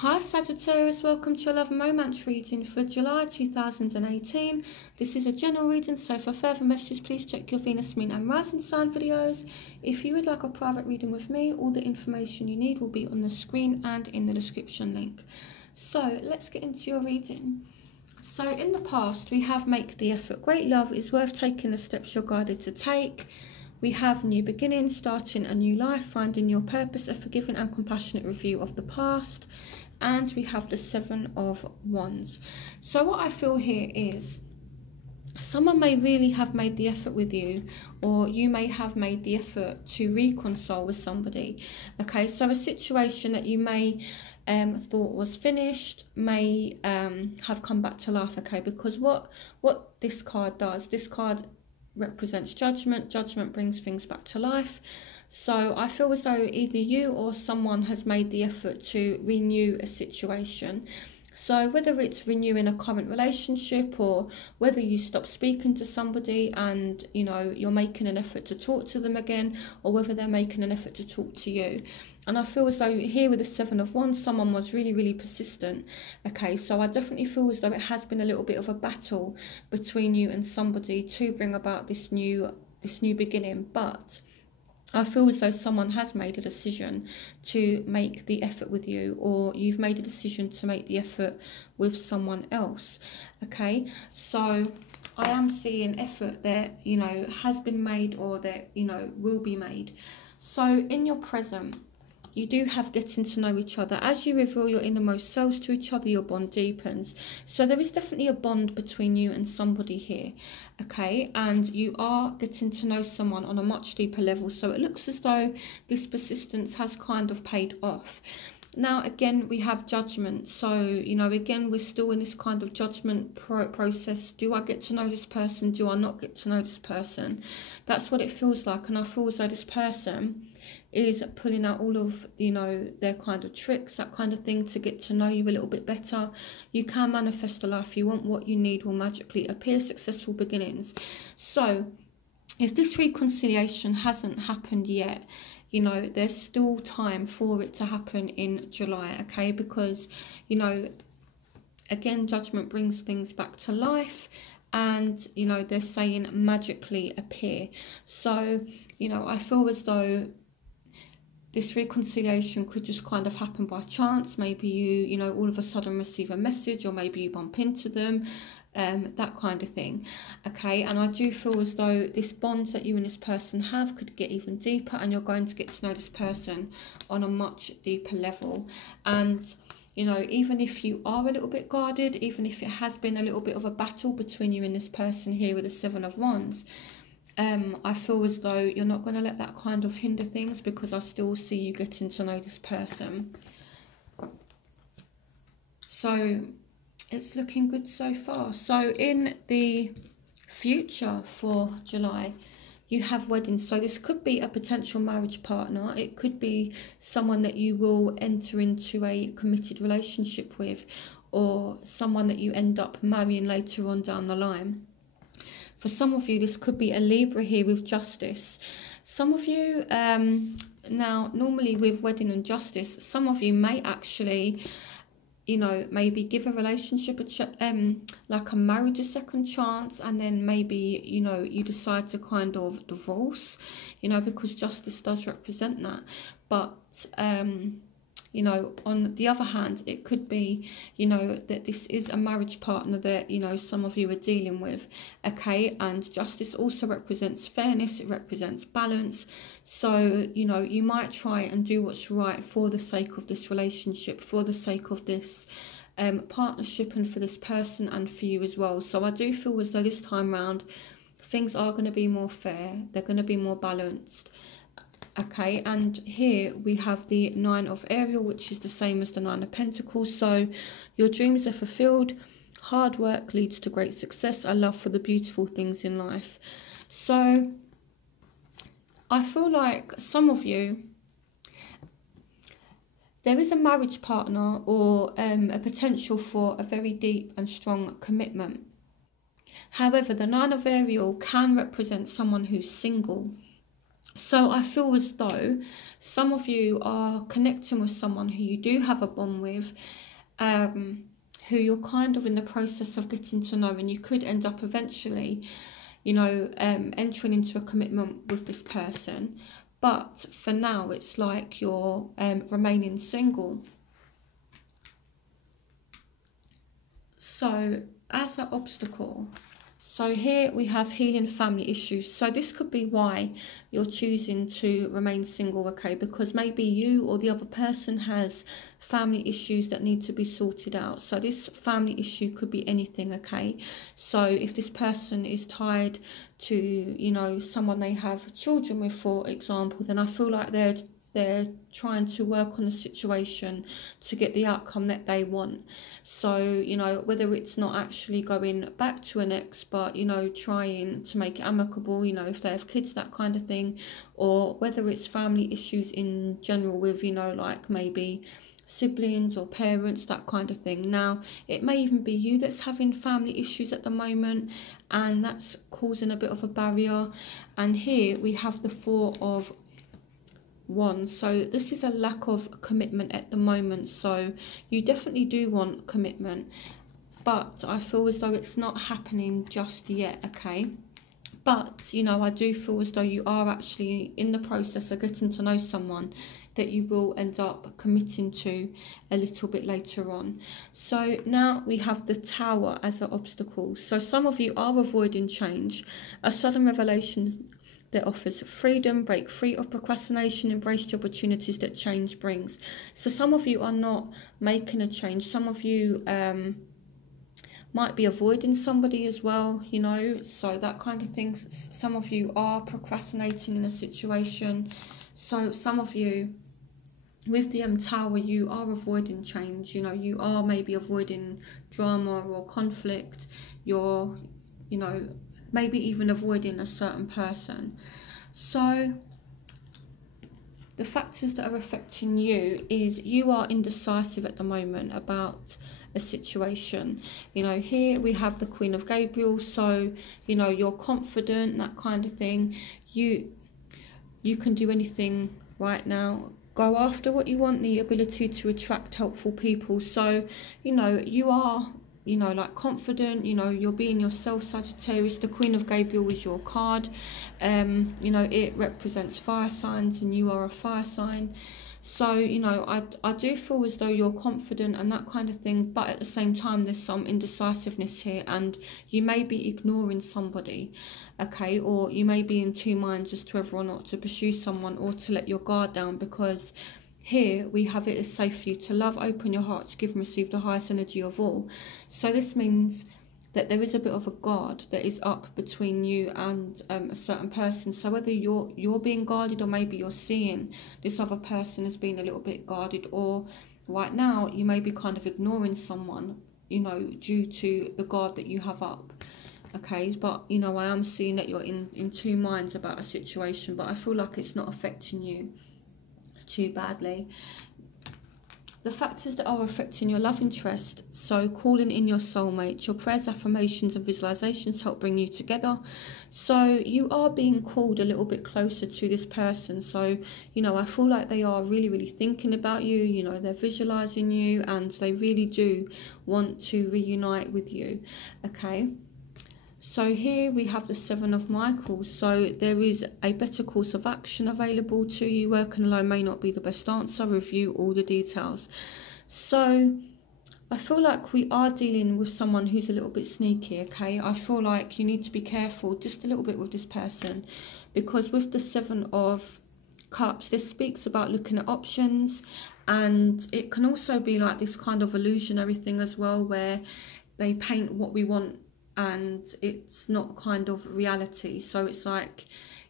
Hi Sagittarius, welcome to your love and romance reading for July 2018. This is a general reading, so for further messages please check your Venus, Moon and Rising sign videos. If you would like a private reading with me, all the information you need will be on the screen and in the description link. So let's get into your reading. So in the past we have make the effort. Great love is worth taking the steps you're guided to take. We have new beginnings, starting a new life, finding your purpose, a forgiving and compassionate review of the past. And we have the Seven of Wands. So what I feel here is someone may really have made the effort with you, or you may have made the effort to reconcile with somebody. Okay, so a situation that you may thought was finished may have come back to life. Okay, because what this card does, this card represents judgment. Judgment brings things back to life. So I feel as though either you or someone has made the effort to renew a situation. So whether it's renewing a current relationship, or whether you stop speaking to somebody and you're making an effort to talk to them again, or whether they're making an effort to talk to you. And I feel as though here with the Seven of Wands, someone was really persistent. Okay, so I definitely feel as though it has been a little bit of a battle between you and somebody to bring about this new beginning. But I feel as though someone has made a decision to make the effort with you, or you've made a decision to make the effort with someone else. Okay, so I am seeing effort that has been made, or that will be made. So in your present, you do have getting to know each other. As you reveal your innermost selves to each other, your bond deepens. So there is definitely a bond between you and somebody here, okay? And you are getting to know someone on a much deeper level. So it looks as though this persistence has kind of paid off. Now, again, we have judgment. So, again, we're still in this kind of judgment process. Do I get to know this person? Do I not get to know this person? That's what it feels like. And I feel as though this person is pulling out all of, their kind of tricks, that kind of thing, to get to know you a little bit better. You can manifest a life you want. What you need will magically appear. Successful beginnings. So if this reconciliation hasn't happened yet, there's still time for it to happen in July, okay? Because, again, judgment brings things back to life, and, they're saying magically appear. So, I feel as though this reconciliation could just kind of happen by chance. Maybe you all of a sudden receive a message, or maybe you bump into them, that kind of thing. Okay, and I do feel as though this bond that you and this person have could get even deeper, and you're going to get to know this person on a much deeper level. And even if you are a little bit guarded, even if it has been a little bit of a battle between you and this person here with the Seven of Wands, I feel as though you're not going to let that kind of hinder things, because I still see you getting to know this person. So it's looking good so far. So in the future for July, you have weddings. So this could be a potential marriage partner. It could be someone that you will enter into a committed relationship with, or someone that you end up marrying later on down the line. For some of you, this could be a Libra here with justice. Some of you, now normally with wedding and justice, some of you may actually, maybe give a relationship like a marriage a second chance, and then maybe, you decide to kind of divorce, because justice does represent that. But, on the other hand, it could be, that this is a marriage partner that, some of you are dealing with, okay? And justice also represents fairness, it represents balance. So, you might try and do what's right for the sake of this relationship, for the sake of this partnership, and for this person, and for you as well. So I do feel as though this time round, things are going to be more fair, they're going to be more balanced. Okay, and here we have the Nine of Ariel, which is the same as the Nine of Pentacles. So your dreams are fulfilled, hard work leads to great success, a love for the beautiful things in life. So I feel like some of you, there is a marriage partner, or a potential for a very deep and strong commitment. However, the Nine of Ariel can represent someone who's single, So I feel as though some of you are connecting with someone who you do have a bond with, who you're kind of in the process of getting to know, and you could end up eventually, entering into a commitment with this person. But for now, it's like you're remaining single. So as an obstacle, so here we have healing family issues. So this could be why you're choosing to remain single, okay? Because maybe you or the other person has family issues that need to be sorted out. So this family issue could be anything, okay? So if this person is tied to, someone they have children with, for example, then I feel like they're trying to work on the situation to get the outcome that they want. So, whether it's not actually going back to an ex, but, trying to make it amicable, if they have kids, that kind of thing, or whether it's family issues in general with, like maybe siblings or parents, that kind of thing. Now, it may even be you that's having family issues at the moment, and that's causing a bit of a barrier. And here we have the Four of Wands. So this is a lack of commitment at the moment. So you definitely do want commitment, but I feel as though it's not happening just yet, okay? But, I do feel as though you are actually in the process of getting to know someone that you will end up committing to a little bit later on. So now we have the Tower as an obstacle. So some of you are avoiding change. A sudden revelation that offers freedom, break free of procrastination, embrace the opportunities that change brings. So some of you are not making a change. Some of you might be avoiding somebody as well, so that kind of thing. Some of you are procrastinating in a situation. So some of you, with the Tower, you are avoiding change. You are maybe avoiding drama or conflict. You're, maybe even avoiding a certain person. So the factors that are affecting you is you are indecisive at the moment about a situation. Here we have the Queen of Gabriel. So, you're confident, that kind of thing. You can do anything right now. Go after what you want, the ability to attract helpful people. So, you are like confident, you're being yourself, Sagittarius. The Queen of Gabriel is your card. It represents fire signs, and you are a fire sign. So, I do feel as though you're confident and that kind of thing, but at the same time, there's some indecisiveness here, and you may be ignoring somebody, okay? Or you may be in two minds as to whether or not to pursue someone or to let your guard down, because here we have it as safe for you to love, open your heart, to give and receive the highest energy of all. So this means that there is a bit of a guard that is up between you and a certain person. So whether you're being guarded, or maybe you're seeing this other person as being a little bit guarded, or right now you may be kind of ignoring someone, due to the guard that you have up. Okay, but I am seeing that you're in two minds about a situation, but I feel like it's not affecting you too badly. The factors that are affecting your love interest, so calling in your soulmate, your prayers, affirmations and visualizations help bring you together. So you are being called a little bit closer to this person. So, I feel like they are really, really thinking about you, they're visualizing you, and they really do want to reunite with you, okay? So here we have the Seven of Michaels. So there is a better course of action available to you. Working alone may not be the best answer. Review all the details. So I feel like we are dealing with someone who's a little bit sneaky, okay? I feel like you need to be careful just a little bit with this person, because with the Seven of Cups, this speaks about looking at options, and it can also be like this kind of illusionary thing as well, where they paint what we want and it's not kind of reality. So it's like,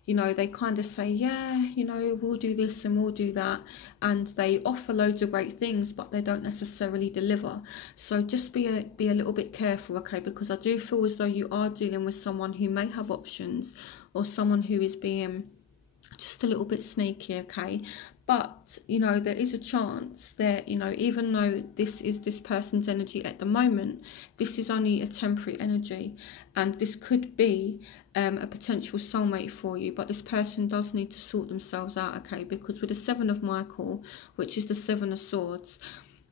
they kind of say, yeah, we'll do this and we'll do that, and they offer loads of great things, but they don't necessarily deliver. So just be a little bit careful, okay? Because I do feel as though you are dealing with someone who may have options, or someone who is being just a little bit sneaky, okay? But, you know, there is a chance that, you know, even though this is this person's energy at the moment, this is only a temporary energy, and this could be a potential soulmate for you, but this person does need to sort themselves out, okay? Because with the Seven of Michael, which is the Seven of Swords,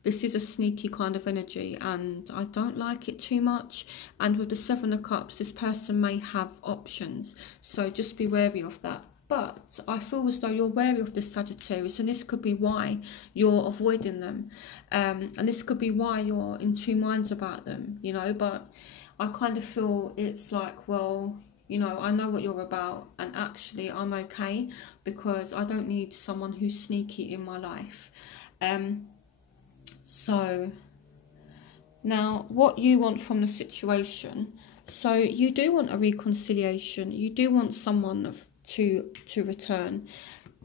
this is a sneaky kind of energy, and I don't like it too much. And with the Seven of Cups, this person may have options, so just be wary of that. But I feel as though you're wary of this Sagittarius, and this could be why you're avoiding them. And this could be why you're in two minds about them, you know. But I kind of feel it's like, well, you know, I know what you're about, and actually I'm okay because I don't need someone who's sneaky in my life. So now what you want from the situation. So you do want a reconciliation. You do want someone to return,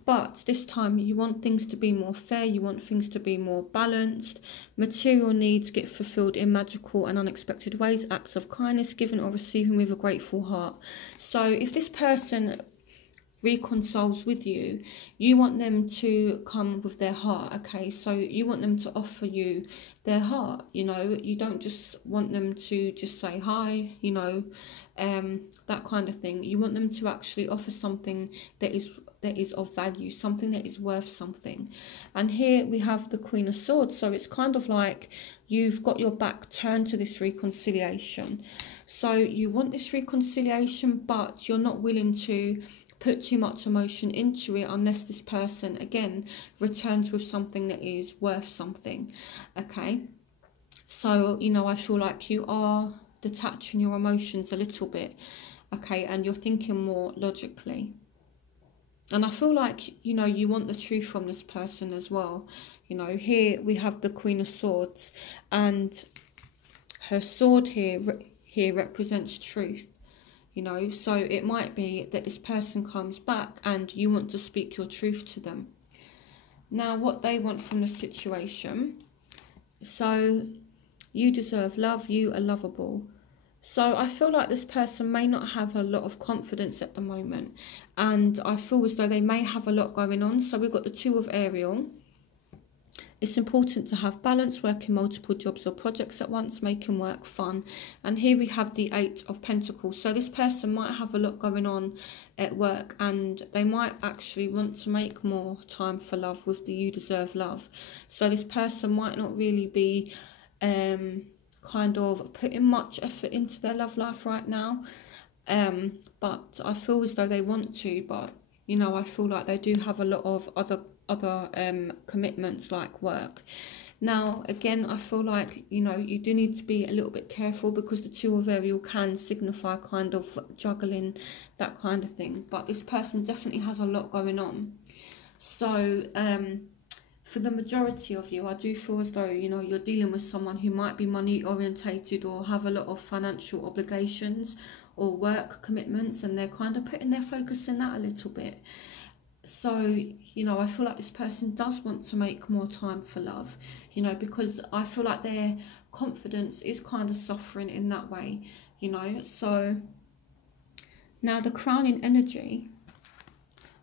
but this time you want things to be more fair. You want things to be more balanced. Material needs get fulfilled in magical and unexpected ways. Acts of kindness given or receiving with a grateful heart. So if this person reconciles with you, you want them to come with their heart, okay? So you want them to offer you their heart, you know. You don't just want them to just say hi, you know, that kind of thing. You want them to actually offer something that is of value, something that is worth something. And here we have the Queen of Swords, so it's kind of like you've got your back turned to this reconciliation. So you want this reconciliation, but you're not willing to put too much emotion into it unless this person again returns with something that is worth something, okay? So, you know, I feel like you are detaching your emotions a little bit, okay, and you're thinking more logically. And I feel like, you know, you want the truth from this person as well. You know, here we have the Queen of Swords, and her sword here represents truth. You know, so it might be that this person comes back and you want to speak your truth to them. Now, what they want from the situation. So, you deserve love, you are lovable. So, I feel like this person may not have a lot of confidence at the moment. And I feel as though they may have a lot going on. So, we've got the Two of Ariel. It's important to have balance, working multiple jobs or projects at once, making work fun. And here we have the Eight of Pentacles. So this person might have a lot going on at work, and they might actually want to make more time for love with the You Deserve Love. So this person might not really be kind of putting much effort into their love life right now. But I feel as though they want to, but, you know, I feel like they do have a lot of other commitments like work. Now, again, I feel like, you know, you do need to be a little bit careful because the Two of Ariel can signify kind of juggling, that kind of thing. But this person definitely has a lot going on. So, for the majority of you, I do feel as though, you know, you're dealing with someone who might be money orientated or have a lot of financial obligations or work commitments, and they're kind of putting their focus in that a little bit. So, you know, I feel like this person does want to make more time for love, you know, because I feel like their confidence is kind of suffering in that way, you know. So now the crowning energy,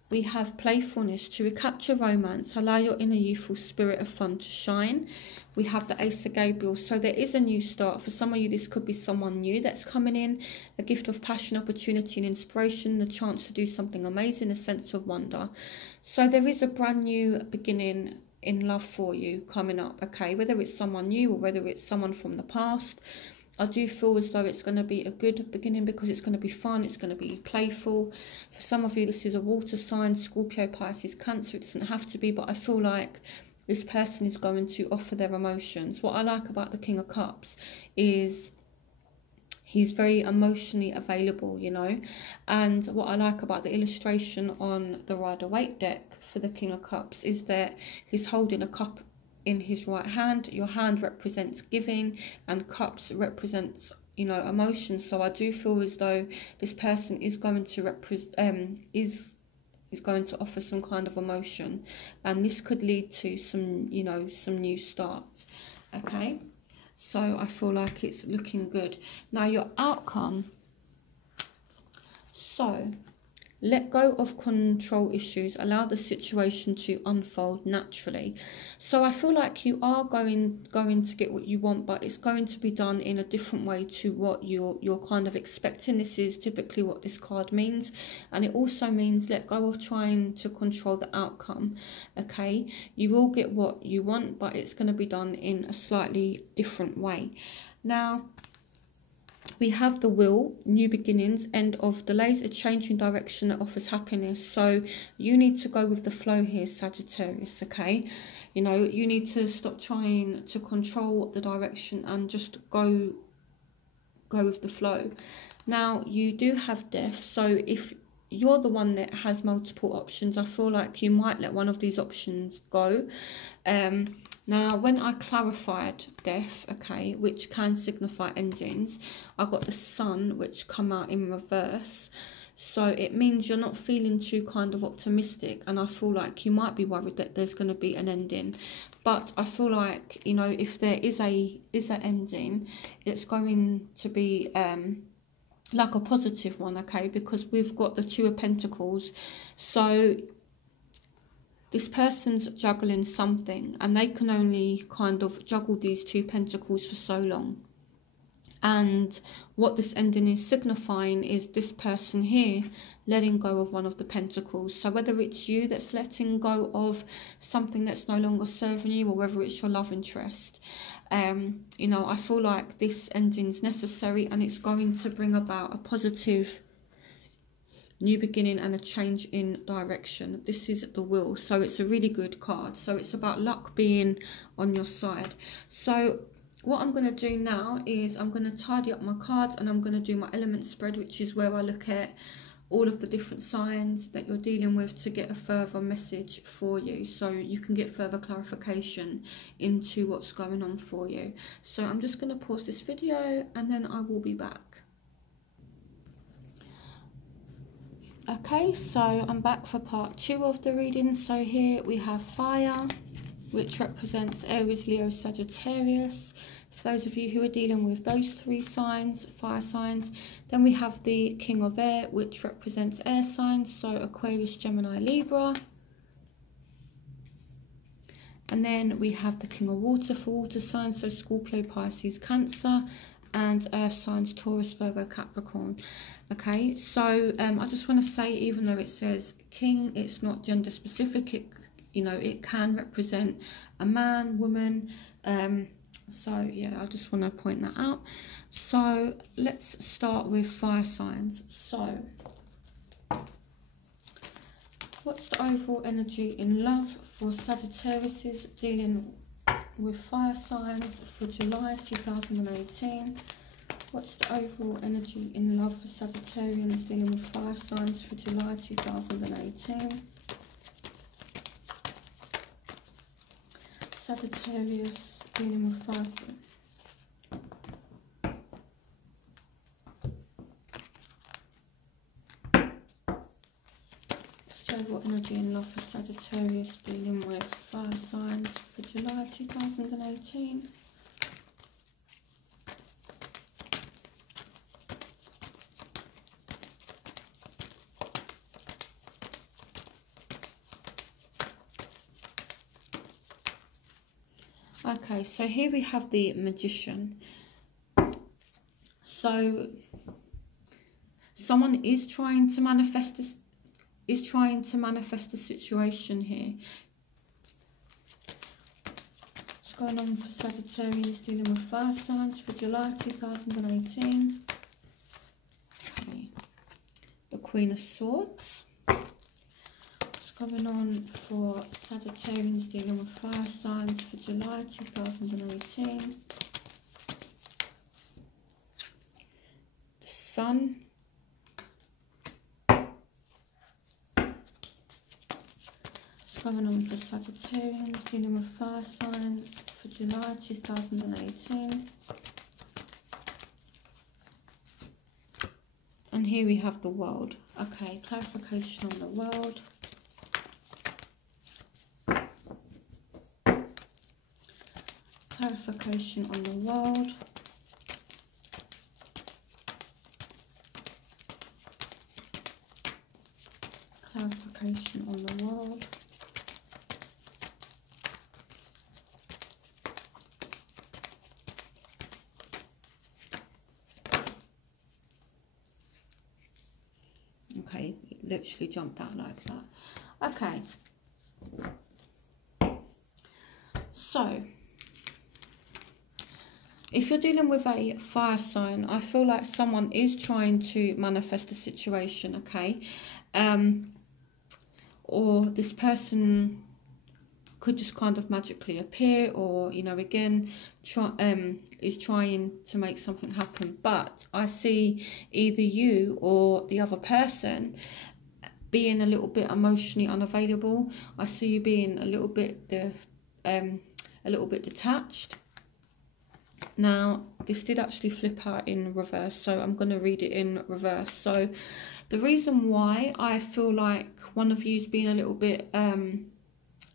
we have playfulness. To recapture romance, allow your inner youthful spirit of fun to shine. We have the Ace of Gabriel. So there is a new start. For some of you, this could be someone new that's coming in. A gift of passion, opportunity and inspiration. The chance to do something amazing. A sense of wonder. So there is a brand new beginning in love for you coming up, okay? Whether it's someone new or whether it's someone from the past. I do feel as though it's going to be a good beginning because it's going to be fun, it's going to be playful. For some of you, this is a water sign, Scorpio, Pisces, Cancer. It doesn't have to be, but I feel like this person is going to offer their emotions. What I like about the King of Cups is he's very emotionally available, you know. And what I like about the illustration on the Rider-Waite deck for the King of Cups is that he's holding a cup in his right hand. Your hand represents giving, and cups represents, you know, emotion. So I do feel as though this person is going to is going to offer some kind of emotion, and this could lead to some, you know, some new starts, okay? So I feel like it's looking good. Now your outcome. So let go of control issues, allow the situation to unfold naturally. So I feel like you are going to get what you want, but it's going to be done in a different way to what you're kind of expecting. This is typically what this card means, and it also means let go of trying to control the outcome. Okay, you will get what you want, but it's going to be done in a slightly different way. Now we have the Wheel, new beginnings, end of delays, a change in direction that offers happiness. So you need to go with the flow here, Sagittarius, okay? You know, you need to stop trying to control the direction and just go with the flow. Now, you do have Death, so if you're the one that has multiple options, I feel like you might let one of these options go. Now, when I clarified Death, okay, which can signify endings, I got the Sun, which come out in reverse. So it means you're not feeling too kind of optimistic, and I feel like you might be worried that there's going to be an ending. But I feel like, you know, if there is an ending, it's going to be like a positive one, okay, because we've got the Two of Pentacles. So this person's juggling something, and they can only kind of juggle these Two Pentacles for so long. And what this ending is signifying is this person here letting go of one of the Pentacles. So whether it's you that's letting go of something that's no longer serving you, or whether it's your love interest, you know, I feel like this ending is necessary, and it's going to bring about a positive new beginning and a change in direction. This is the Wheel, so it's a really good card. So it's about luck being on your side. So what I'm going to do now is I'm going to tidy up my cards, and I'm going to do my element spread, which is where I look at all of the different signs that you're dealing with to get a further message for you, so you can get further clarification into what's going on for you. So I'm just going to pause this video, and then I will be back. Okay, so I'm back for part 2 of the reading. So here we have Fire, which represents Aries, Leo, Sagittarius. For those of you who are dealing with those 3 signs, fire signs. Then we have the King of Air, which represents air signs, so Aquarius, Gemini, Libra. And then we have the King of Water for water signs, so Scorpio, Pisces, Cancer. And earth signs, Taurus, Virgo, Capricorn. Okay, so I just want to say, even though it says king, it's not gender specific. It, you know, it can represent a man, woman. So yeah, I just want to point that out. So let's start with fire signs. So what's the overall energy in love for Sagittarius is dealing with fire signs for July 2018? What's the overall energy in love for Sagittarians dealing with fire signs for July 2018? Sagittarius dealing with fire overall energy in love for Sagittarius dealing with fire signs for July 2018. Okay, so here we have the Magician. So someone is trying to manifest this. Is trying to manifest the situation here. What's going on for Sagittarius dealing with fire signs for July 2018? Okay. The Queen of Swords. What's going on for Sagittarians dealing with fire signs for July 2018? The Sun. Going on for Sagittarians dealing with fire signs for July 2018. And here we have the World. Okay, clarification on the World. Clarification on the World. situation on the world. Okay, it literally jumped out like that. Okay. So, if you're dealing with a fire sign, I feel like someone is trying to manifest a situation, okay? Or this person could just kind of magically appear, or, you know, again, is trying to make something happen. But I see either you or the other person being a little bit emotionally unavailable. I see you being a little bit detached. Now, this did actually flip out in reverse, so I'm going to read it in reverse. So, the reason why I feel like one of you is being a little bit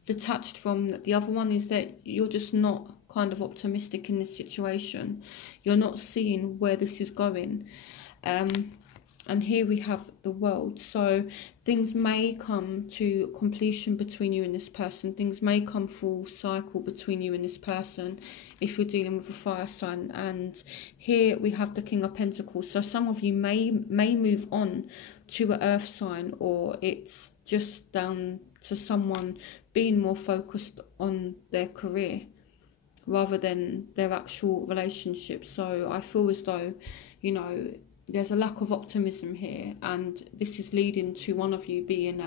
detached from the other one is that you're just not kind of optimistic in this situation. You're not seeing where this is going. And here we have the World. So things may come to completion between you and this person. Things may come full cycle between you and this person if you're dealing with a fire sign. And here we have the King of Pentacles. So some of you may move on to an earth sign, or it's just down to someone being more focused on their career rather than their actual relationship. So I feel as though, you know, there's a lack of optimism here, and this is leading to one of you being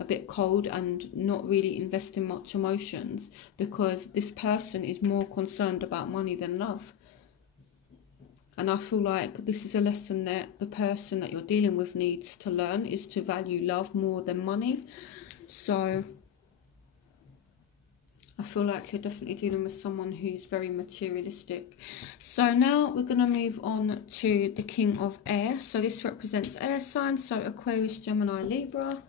a bit cold and not really investing much emotions, because this person is more concerned about money than love. And I feel like this is a lesson that the person that you're dealing with needs to learn, is to value love more than money. So I feel like you're definitely dealing with someone who's very materialistic. So now we're going to move on to the King of Air. So this represents air signs, so Aquarius, Gemini, Libra.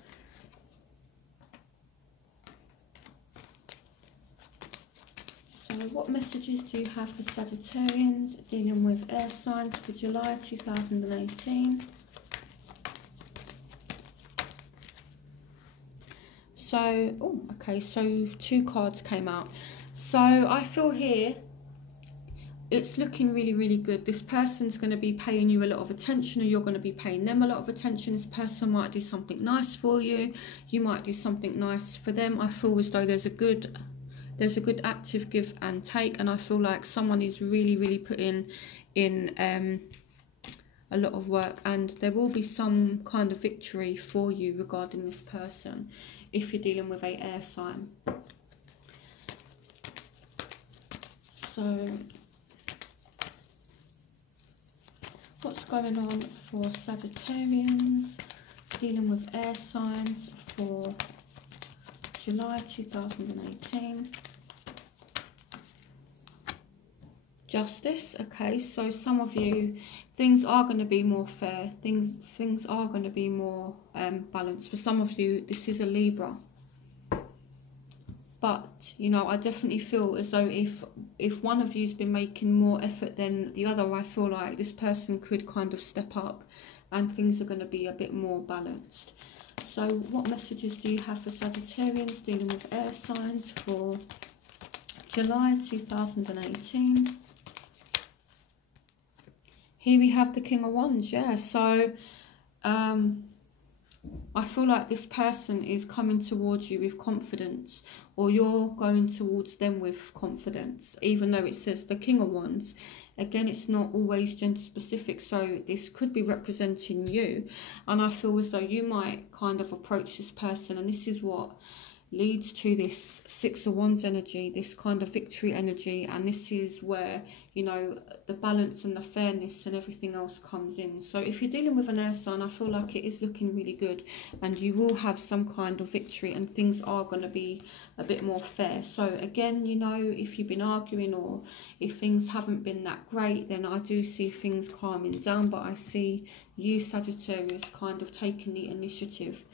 So what messages do you have for Sagittarians dealing with air signs for July 2018? So, oh, okay, so 2 cards came out. So I feel here it's looking really, really good. This person's going to be paying you a lot of attention, or you're going to be paying them a lot of attention. This person might do something nice for you. You might do something nice for them. I feel as though there's a good active give and take, and I feel like someone is really, really putting in a lot of work, and there will be some kind of victory for you regarding this person if you're dealing with a air sign. So what's going on for Sagittarians dealing with air signs for July 2018? Justice. Okay, so some of you, things are going to be more fair, things are going to be more balanced. For some of you, this is a Libra, but you know, I definitely feel as though if one of you's been making more effort than the other, I feel like this person could kind of step up and things are going to be a bit more balanced. So what messages do you have for Sagittarians dealing with air signs for July 2018? Here we have the King of Wands, yeah. So I feel like this person is coming towards you with confidence, or you're going towards them with confidence, even though it says the King of Wands. Again, it's not always gender specific, so this could be representing you. And I feel as though you might kind of approach this person, and this is what leads to this Six of Wands energy, this kind of victory energy, and this is where, you know, the balance and the fairness and everything else comes in. So if you're dealing with an air sign, I feel like it is looking really good, and you will have some kind of victory, and things are going to be a bit more fair. So again, you know, if you've been arguing or if things haven't been that great, then I do see things calming down, but I see you, Sagittarius, kind of taking the initiative.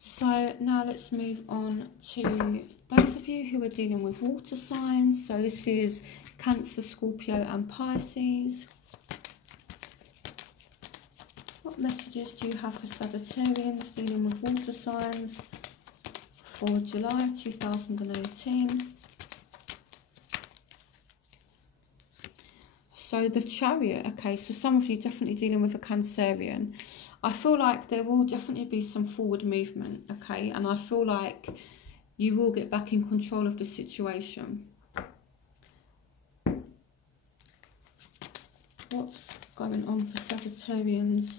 So now let's move on to those of you who are dealing with water signs. So this is Cancer, Scorpio and Pisces. What What messages do you have for Sagittarians dealing with water signs for July 2018? So the Chariot, okay, so some of you definitely dealing with a Cancerian. I feel like there will definitely be some forward movement, okay, and I feel like you will get back in control of the situation. What's going on for Sagittarians?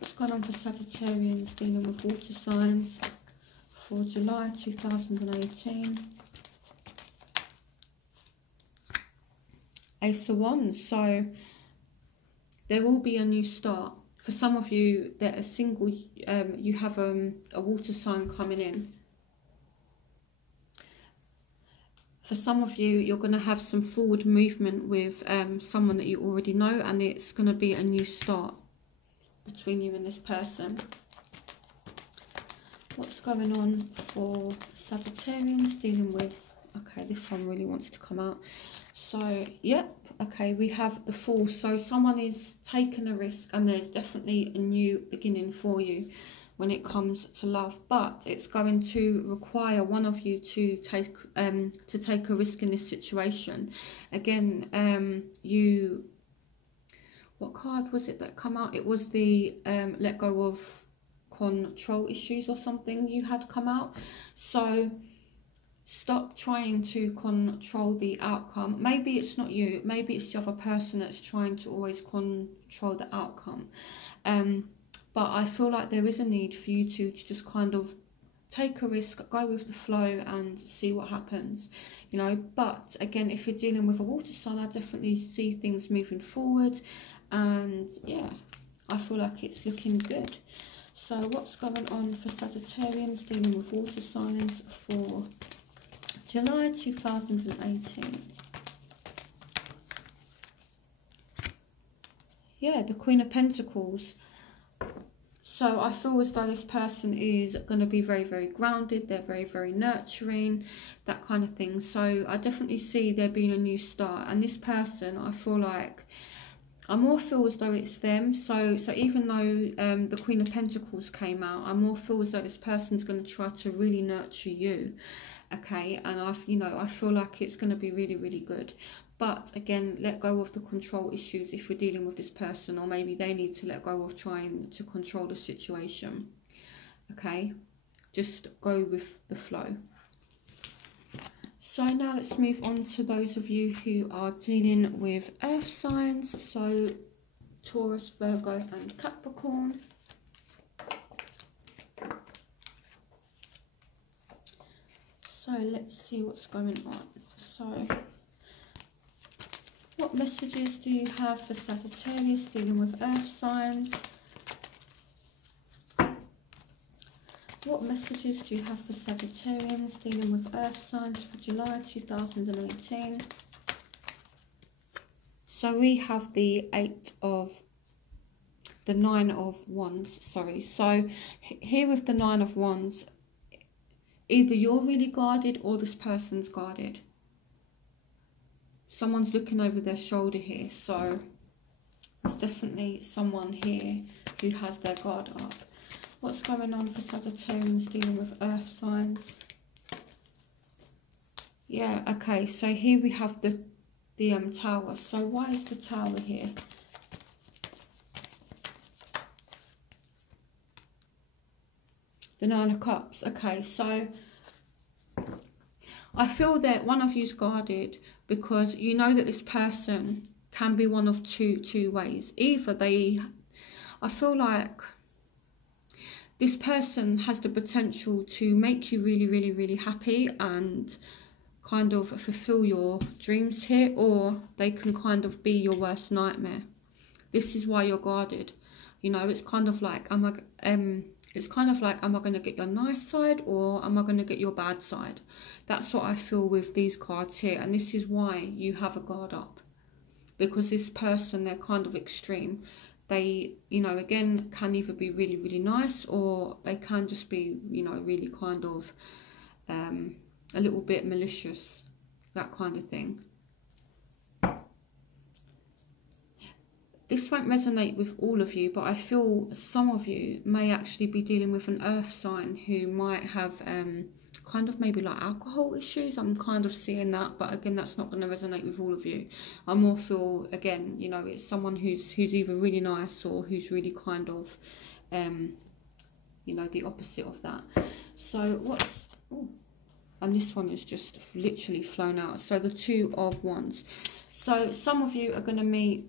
What's going on for Sagittarians dealing with water signs for July 2018? Ace of Wands. So there will be a new start. For some of you that are single, you have a water sign coming in. For some of you, you're going to have some forward movement with someone that you already know, and it's going to be a new start between you and this person. What's going on for Sagittarians dealing with... Okay, this one really wants to come out. So, yep, okay, we have the Fool. So someone is taking a risk, and there's definitely a new beginning for you when it comes to love, but it's going to require one of you to take a risk in this situation. Again, what card was it that come out? It was the let go of control issues or something you had come out. So stop trying to control the outcome. Maybe it's not you, maybe it's the other person that's trying to always control the outcome. But I feel like there is a need for you to just kind of take a risk, go with the flow and see what happens, you know. But again, if you're dealing with a water sign, I definitely see things moving forward, and yeah, I feel like it's looking good. So what's going on for Sagittarians dealing with water signs for July 2018? Yeah, the Queen of Pentacles. So I feel as though this person is going to be very, very grounded. They're very, very nurturing, that kind of thing. So I definitely see there being a new start. And this person, I feel like, I more feel as though it's them. So even though the Queen of Pentacles came out, I more feel as though this person's going to try to really nurture you. Okay, and I feel like it's going to be really, really good. But again, let go of the control issues if you're dealing with this person, or maybe they need to let go of trying to control the situation. Okay, just go with the flow. So now let's move on to those of you who are dealing with earth signs. So Taurus, Virgo and Capricorn. So let's see what's going on. So what messages do you have for Sagittarius dealing with earth signs? What messages do you have for Sagittarians dealing with earth signs for July 2018? So we have the Nine of Wands, sorry. So here with the Nine of Wands, either you're really guarded or this person's guarded. Someone's looking over their shoulder here, so there's definitely someone here who has their guard up. What's going on for Sagittarians dealing with earth signs? Yeah, okay, so here we have the Tower. So why is the Tower here? The Nine of Cups. Okay, so I feel that one of you's guarded because you know that this person can be one of two ways. Either I feel like this person has the potential to make you really, really, really happy and kind of fulfill your dreams here, or they can kind of be your worst nightmare. This is why you're guarded. You know, it's kind of like, am I going to get your nice side, or am I going to get your bad side? That's what I feel with these cards here. And this is why you have a guard up. Because this person, they're kind of extreme. They, you know, again, can either be really, really nice, or they can just be, you know, really kind of a little bit malicious, that kind of thing. this won't resonate with all of you, but I feel some of you may actually be dealing with an earth sign who might have kind of maybe like alcohol issues. I'm kind of seeing that, but again, that's not going to resonate with all of you. I more feel, again, you know, it's someone who's either really nice or who's really kind of, you know, the opposite of that. So what's... Ooh, and this one is just literally flown out. So the Two of Wands. So some of you are going to meet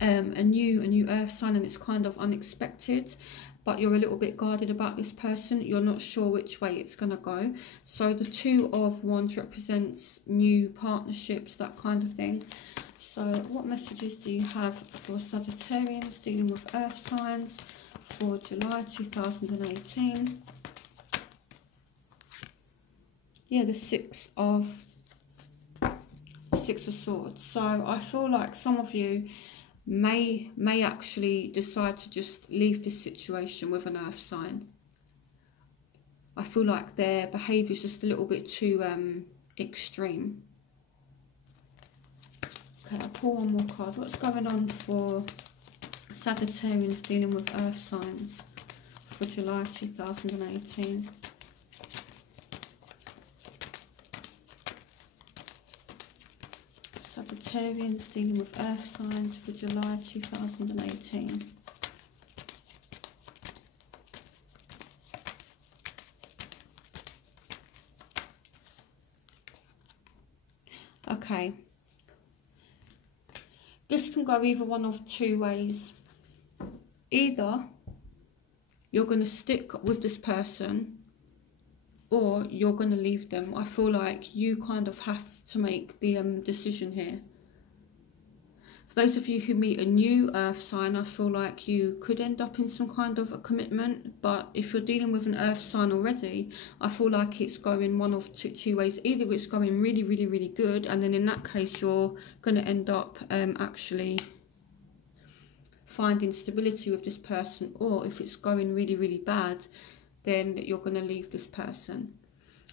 a new earth sign, and it's kind of unexpected, but you're a little bit guarded about this person. You're not sure which way it's going to go. So the Two of Wands represents new partnerships, that kind of thing. So what messages do you have for Sagittarians dealing with earth signs for July 2018? Yeah, the Six of Swords. So I feel like some of you may actually decide to just leave this situation with an earth sign. I feel like their behaviour is just a little bit too extreme. Okay, I'll pull one more card. What's going on for Sagittarians dealing with earth signs for July 2018? Sagittarians dealing with earth signs for July 2018. Okay. This can go either one of two ways. Either you're going to stick with this person or you're going to leave them. I feel like you kind of have to make the decision here. For those of you who meet a new earth sign, I feel like you could end up in some kind of a commitment. But if you're dealing with an earth sign already, I feel like it's going one of two ways. Either it's going really, really, really good, and then in that case you're going to end up actually finding stability with this person. Or if it's going really, really bad, then you're going to leave this person.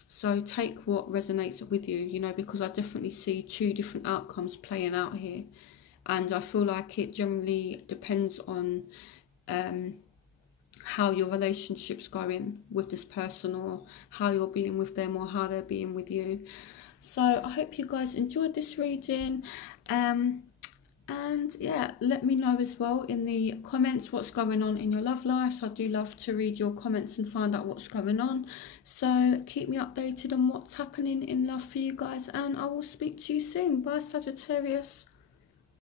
So take what resonates with you, you know, because I definitely see two different outcomes playing out here. And I feel like it generally depends on how your relationship's going with this person, or how you're being with them, or how they're being with you. So I hope you guys enjoyed this reading. And yeah, let me know as well in the comments what's going on in your love lives. I do love to read your comments and find out what's going on. So keep me updated on what's happening in love for you guys, and I will speak to you soon. Bye, Sagittarius.